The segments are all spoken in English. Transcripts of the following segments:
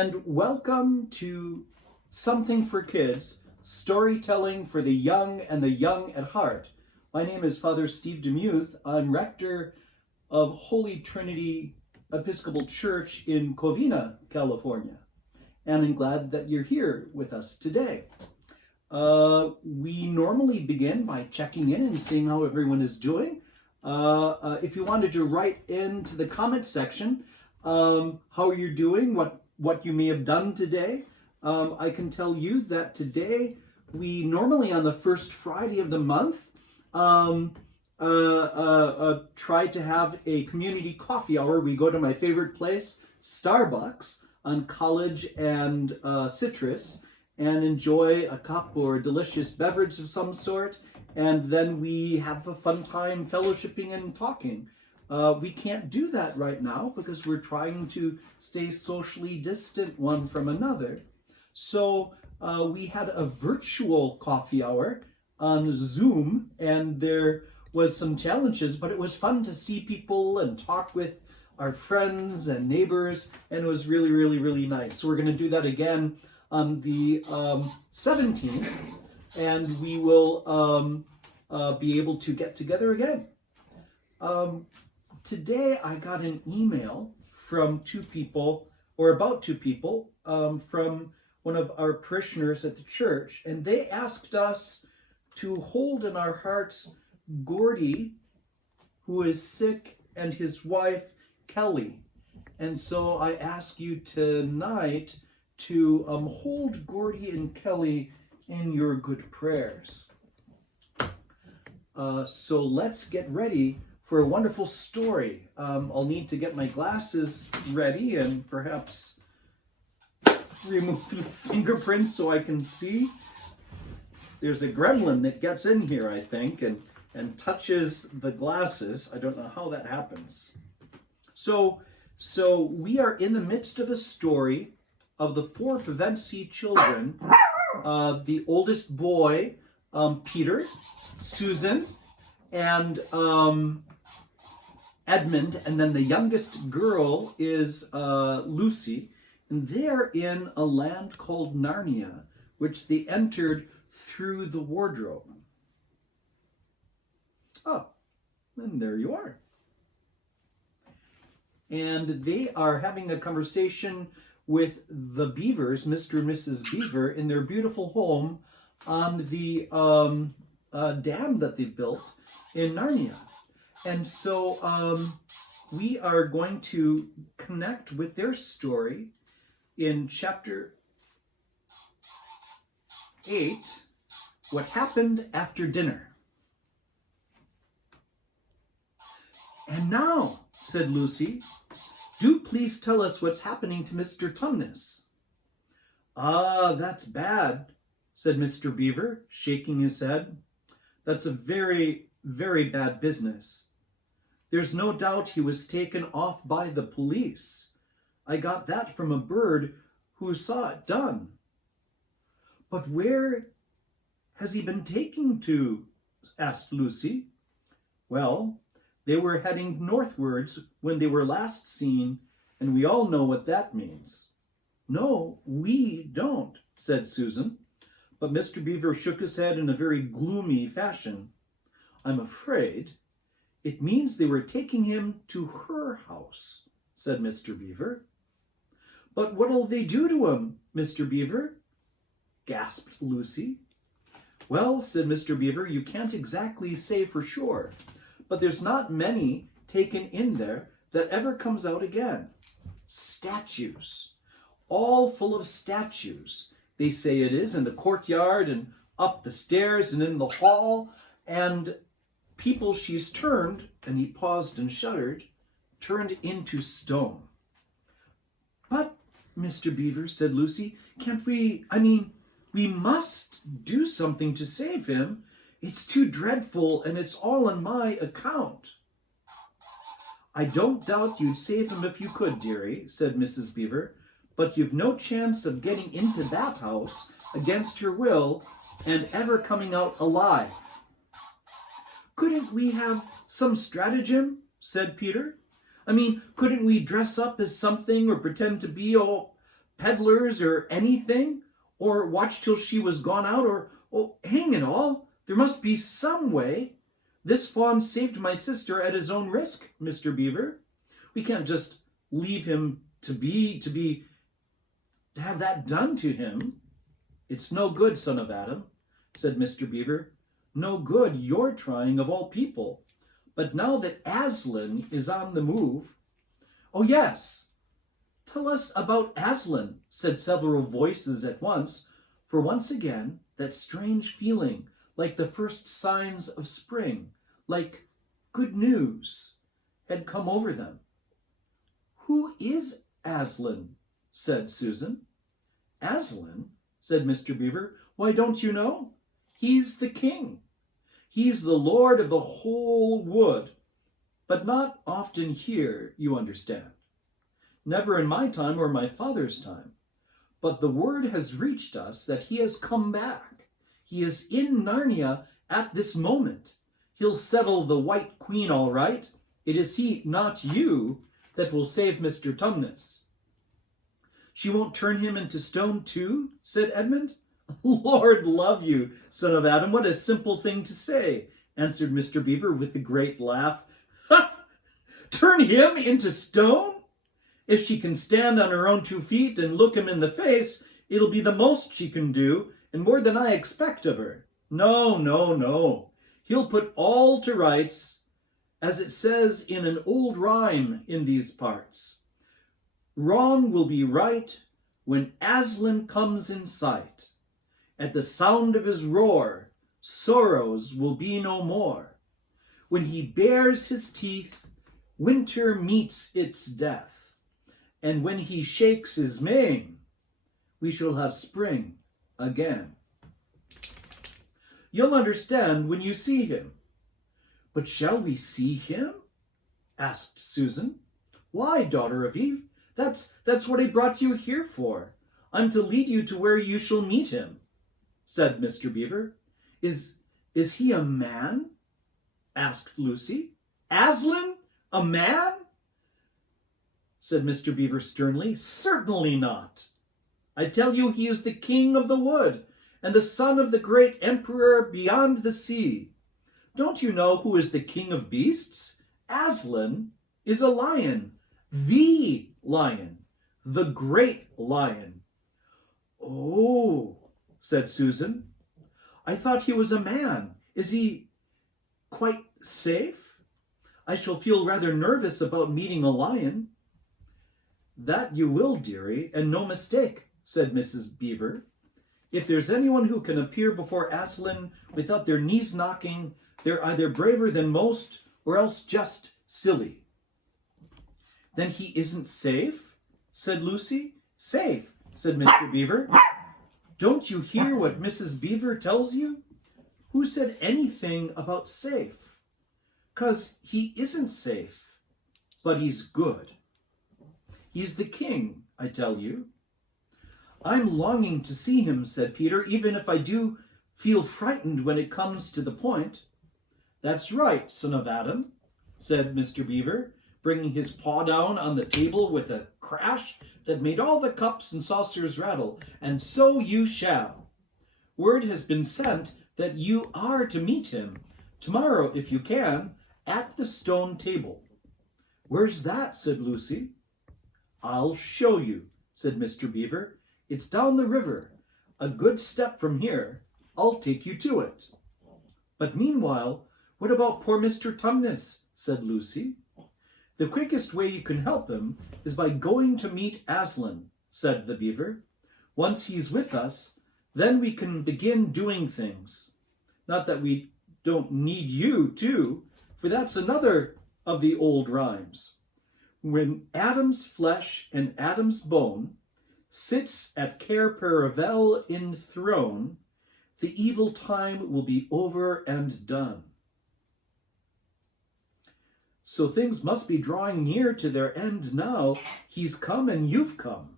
and welcome to Something for Kids, storytelling for the young and the young at heart. My name is Father Steve DeMuth. I'm rector of Holy Trinity Episcopal Church in Covina, California, and I'm glad that you're here with us today. We normally begin by checking in and seeing how everyone is doing. If you wanted to write into the comment section how are you doing, what you may have done today, I can tell you that today we normally on the first Friday of the month try to have a community coffee hour. We go to my favorite place, Starbucks, on College and Citrus, and enjoy a cup or a delicious beverage of some sort, and then we have a fun time fellowshipping and talking. We can't do that right now because we're trying to stay socially distant one from another. So we had a virtual coffee hour on Zoom, and there was some challenges, but it was fun to see people and talk with our friends and neighbors, and it was really, really, really nice. So we're going to do that again on the 17th, and we will be able to get together again. Today I got an email from two people, or about two people, from one of our parishioners at the church, and they asked us to hold in our hearts Gordy, who is sick, and his wife, Kelly. And so I ask you tonight to hold Gordy and Kelly in your good prayers. So let's get ready for a wonderful story. I'll need to get my glasses ready and perhaps remove the fingerprints so I can see. There's a gremlin that gets in here, I think, and touches the glasses. I don't know how that happens. So we are in the midst of the story of the four Pevensie children. The oldest boy, Peter, Susan, and Edmund, and then the youngest girl is Lucy, and they're in a land called Narnia, which they entered through the wardrobe. Oh, and there you are. And they are having a conversation with the Beavers, Mr. and Mrs. Beaver, in their beautiful home on the dam that they built in Narnia. And so we are going to connect with their story in chapter 8, What Happened After Dinner. "And now," said Lucy, "do please tell us what's happening to Mr. Tumnus." "Ah, that's bad," said Mr. Beaver, shaking his head. "That's a very, very bad business. There's no doubt he was taken off by the police. I got that from a bird who saw it done." "But where has he been taken to?" asked Lucy. "Well, they were heading northwards when they were last seen, and we all know what that means." "No, we don't," said Susan. But Mr. Beaver shook his head in a very gloomy fashion. "I'm afraid it means they were taking him to her house," said Mr. Beaver. "But what'll they do to him, Mr. Beaver?" gasped Lucy. "Well," said Mr. Beaver, "you can't exactly say for sure, but there's not many taken in there that ever comes out again. Statues, all full of statues. They say it is in the courtyard and up the stairs and in the hall, and people she's turned," and he paused and shuddered, "turned into stone." "But, Mr. Beaver," said Lucy, "can't we must do something to save him. It's too dreadful, and it's all on my account." "I don't doubt you'd save him if you could, dearie," said Mrs. Beaver, "but you've no chance of getting into that house against your will and ever coming out alive." "Couldn't we have some stratagem?" said Peter. "Couldn't we dress up as something or pretend to be peddlers or anything? Or watch till she was gone out? Or, oh, hang it all, there must be some way. This fawn saved my sister at his own risk, Mr. Beaver. We can't just leave him to have that done to him. It's no good, son of Adam, said Mr. Beaver. No good you're trying of all people. But now that Aslan is on the move... Oh, yes, tell us about Aslan, said several voices at once, for once again that strange feeling, like the first signs of spring, like good news, had come over them. Who is Aslan? Said Susan. Aslan, said Mr. Beaver. Why, don't you know? He's the king. He's the lord of the whole wood, but not often here, you understand. Never in my time or my father's time. But the word has reached us that he has come back. He is in Narnia at this moment. He'll settle the White Queen all right. It is he, not you, that will save Mr. Tumnus. She won't turn him into stone too, said Edmund. Lord love you, son of Adam, what a simple thing to say, answered Mr. Beaver with a great laugh. Ha! Turn him into stone? If she can stand on her own 2 feet and look him in the face, it'll be the most she can do, and more than I expect of her. No, no, no. He'll put all to rights, as it says in an old rhyme in these parts. Wrong will be right when Aslan comes in sight. At the sound of his roar, sorrows will be no more. When he bares his teeth, winter meets its death. And when he shakes his mane, we shall have spring again. You'll understand when you see him. But shall we see him? Asked Susan. Why, daughter of Eve? That's what I brought you here for. I'm to lead you to where you shall meet him, said Mr. Beaver. Is he a man? Asked Lucy. Aslan? A man? Said Mr. Beaver sternly. Certainly not. I tell you he is the king of the wood, and the son of the great emperor beyond the sea. Don't you know who is the king of beasts? Aslan is a lion, the lion, the great lion. Oh, said Susan. I thought he was a man. Is he quite safe? I shall feel rather nervous about meeting a lion. That you will, dearie, and no mistake, said Mrs. Beaver. If there's anyone who can appear before Aslan without their knees knocking, they're either braver than most or else just silly. Then he isn't safe? Said Lucy. Safe, said Mr. Beaver. Don't you hear what Mrs. Beaver tells you? Who said anything about safe? 'Cause he isn't safe, but he's good. He's the king, I tell you. I'm longing to see him, said Peter, even if I do feel frightened when it comes to the point. That's right, son of Adam, said Mr. Beaver, bringing his paw down on the table with a crash that made all the cups and saucers rattle. And so you shall. Word has been sent that you are to meet him, tomorrow, if you can, at the stone table. Where's that? Said Lucy. I'll show you, said Mr. Beaver. It's down the river, a good step from here. I'll take you to it. But meanwhile, what about poor Mr. Tumnus? Said Lucy. The quickest way you can help him is by going to meet Aslan, said the Beaver. Once he's with us, then we can begin doing things. Not that we don't need you, too, for that's another of the old rhymes. When Adam's flesh and Adam's bone sits at Cair Paravel in throne, the evil time will be over and done. So things must be drawing near to their end now. He's come and you've come.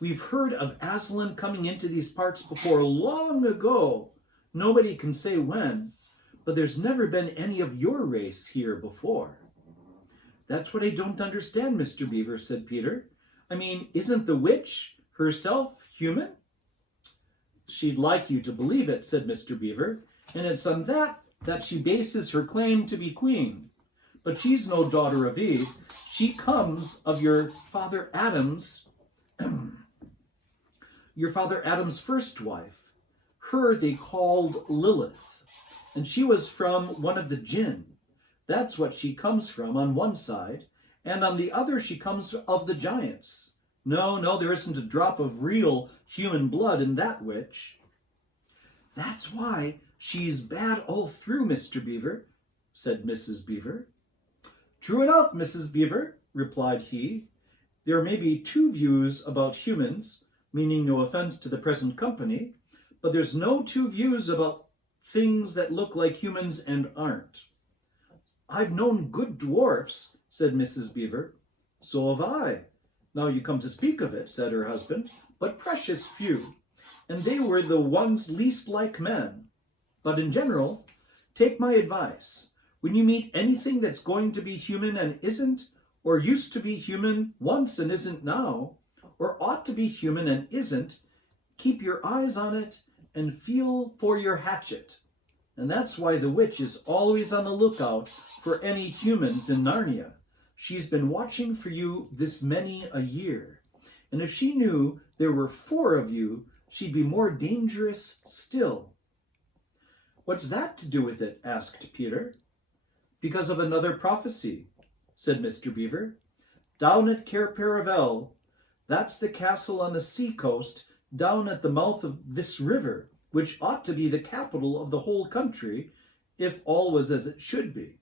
We've heard of Aslan coming into these parts before long ago. Nobody can say when, but there's never been any of your race here before. That's what I don't understand, Mr. Beaver, said Peter. I mean, isn't the witch herself human? She'd like you to believe it, said Mr. Beaver, and it's on that she bases her claim to be queen. But she's no daughter of Eve. She comes of your father Adam's first wife. Her they called Lilith, and she was from one of the jinn. That's what she comes from on one side, and on the other she comes of the giants. No, there isn't a drop of real human blood in that witch. That's why she's bad all through, Mr. Beaver, said Mrs. Beaver. True enough, Mrs. Beaver, replied he. There may be two views about humans, meaning no offense to the present company, but there's no two views about things that look like humans and aren't. I've known good dwarfs, said Mrs. Beaver. So have I. Now you come to speak of it, said her husband, but precious few, and they were the ones least like men. But in general, take my advice. When you meet anything that's going to be human and isn't, or used to be human once and isn't now, or ought to be human and isn't, keep your eyes on it and feel for your hatchet. And that's why the witch is always on the lookout for any humans in Narnia. She's been watching for you this many a year. And if she knew there were 4 of you, she'd be more dangerous still. What's that to do with it? Asked Peter. Because of another prophecy, said Mr. Beaver. Down at Cair Paravel, that's the castle on the sea coast, down at the mouth of this river, which ought to be the capital of the whole country, if all was as it should be.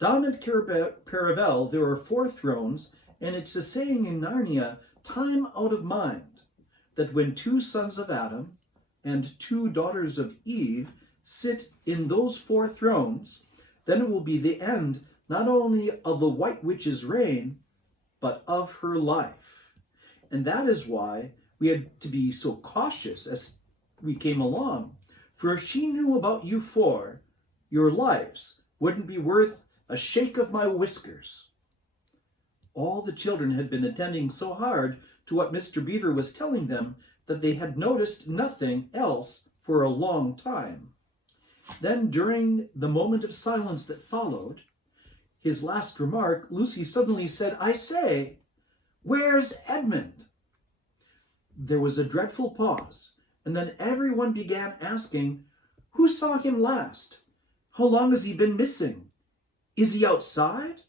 Down at Cair Paravel there are 4 thrones, and it's a saying in Narnia, time out of mind, that when 2 sons of Adam and 2 daughters of Eve sit in those 4 thrones, then it will be the end not only of the White Witch's reign, but of her life. And that is why we had to be so cautious as we came along. For if she knew about you 4, your lives wouldn't be worth a shake of my whiskers. All the children had been attending so hard to what Mr. Beaver was telling them that they had noticed nothing else for a long time. Then, during the moment of silence that followed his last remark, Lucy suddenly said, I say, where's Edmund? There was a dreadful pause, and then everyone began asking, who saw him last? How long has he been missing? Is he outside?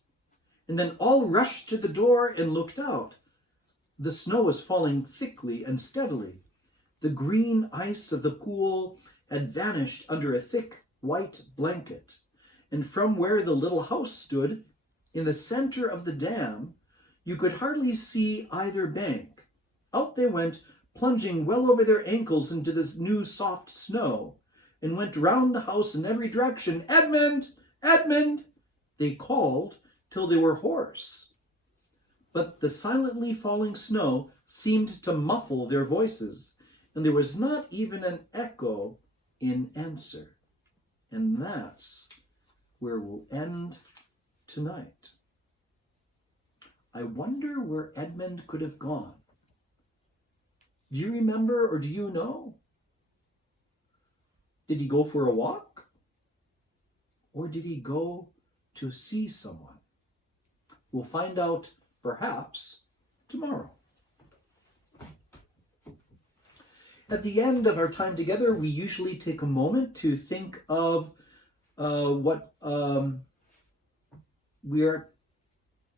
And then all rushed to the door and looked out. The snow was falling thickly and steadily. The green ice of the pool had vanished under a thick white blanket, and from where the little house stood, in the center of the dam, you could hardly see either bank. Out they went, plunging well over their ankles into this new soft snow, and went round the house in every direction. Edmund! Edmund! They called till they were hoarse. But the silently falling snow seemed to muffle their voices, and there was not even an echo in answer. And that's where we'll end tonight. I wonder where Edmund could have gone. Do you remember, or do you know? Did he go for a walk? Or did he go to see someone? We'll find out perhaps tomorrow. At the end of our time together, we usually take a moment to think of what we are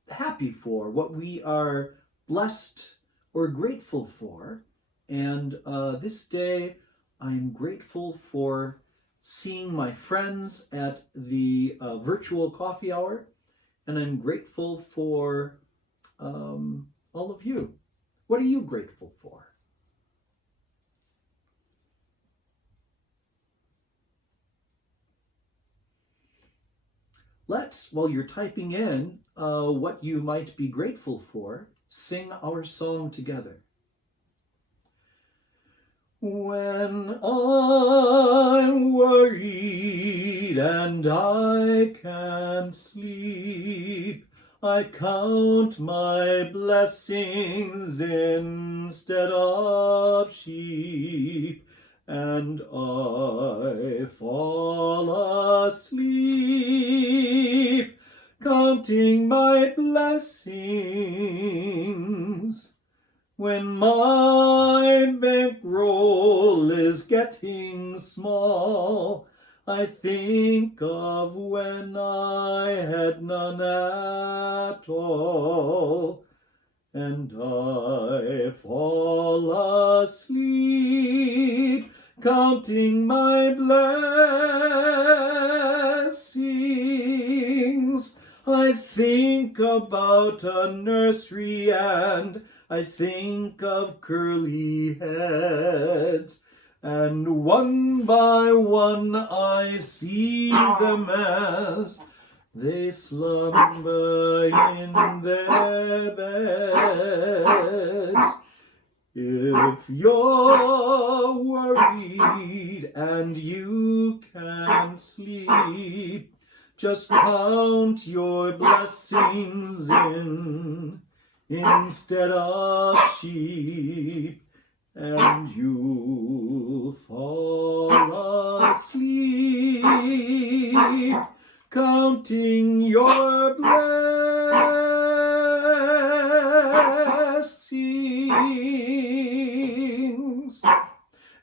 happy for, what we are blessed or grateful for. And this day, I'm grateful for seeing my friends at the virtual coffee hour, and I'm grateful for all of you. What are you grateful for? Let's, while you're typing in what you might be grateful for, sing our song together. When I'm worried and I can't sleep, I count my blessings instead of sheep, and I fall asleep, counting my blessings. When my bankroll is getting small, I think of when I had none at all, and I fall asleep, counting my blessings. I think about a nursery and I think of curly heads, and one by one I see them as they slumber in their beds. If you're worried and you can't sleep, just count your blessings instead of sheep, and you'll fall asleep, counting your blessings.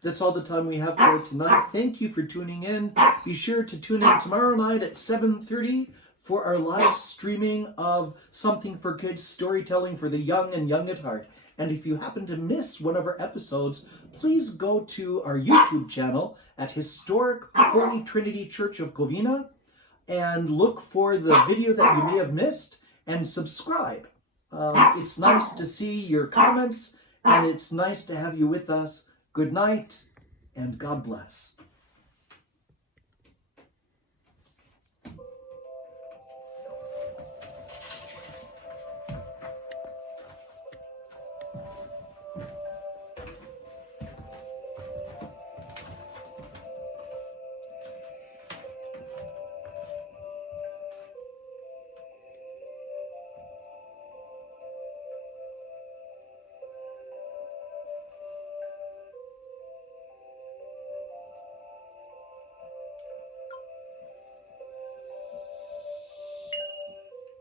That's all the time we have for tonight. Thank you for tuning in. Be sure to tune in tomorrow night at 7:30 for our live streaming of Something for Kids, storytelling for the young and young at heart. And if you happen to miss one of our episodes, please go to our YouTube channel at Historic Holy Trinity Church of Covina and look for the video that you may have missed and subscribe. It's nice to see your comments, and it's nice to have you with us. Good night, and God bless.